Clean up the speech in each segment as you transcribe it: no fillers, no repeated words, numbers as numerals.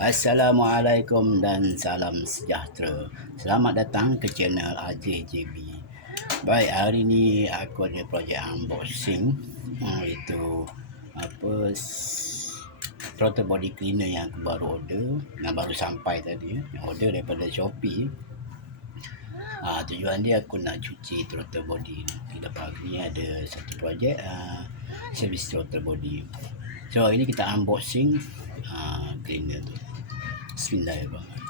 Assalamualaikum dan salam sejahtera. Selamat datang ke channel AJJB. Baik, hari ni aku ada projek unboxing, iaitu throttle body cleaner yang aku baru order, yang baru sampai tadi, order daripada Shopee. Tujuan dia aku nak cuci throttle body ni. Lepas ni ada satu projek servis throttle body. So ini kita unboxing cleaner tu. Bismillahirrahmanirrahim.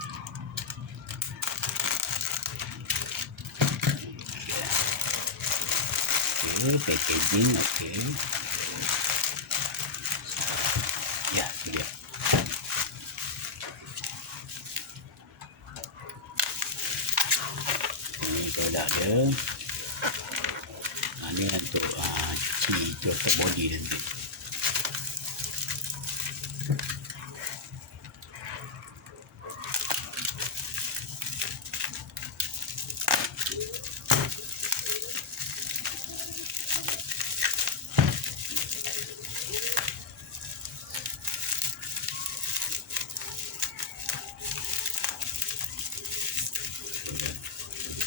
Okay, packaging okay. Ya, sudah. Ini produk dia. Ini untuk cuci throttle body nanti.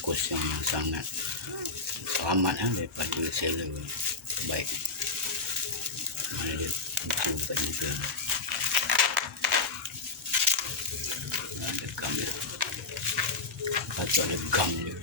Kos yang sangat selamat daripada seller baik. Mana dia muncul kat juga. Ada gam dia. Patut ada gam dia.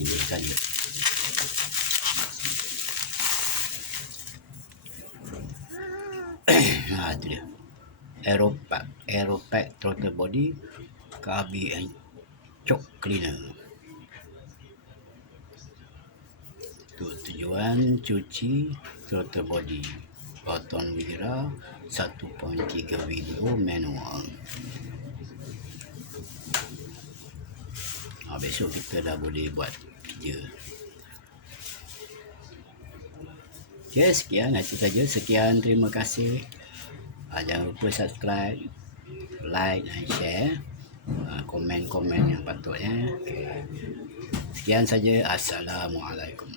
Ini saja. Itu dia. Aeropack throttle body Kabi and choke cleaner. Tujuan cuci throttle body. Baton Wira 1.3 video manual. Besok kita dah boleh buat kerja. Okay, sekian itu saja. Sekian, terima kasih. Jangan lupa subscribe, like dan share. Komen-komen yang patutnya. Okay. Sekian saja. Assalamualaikum.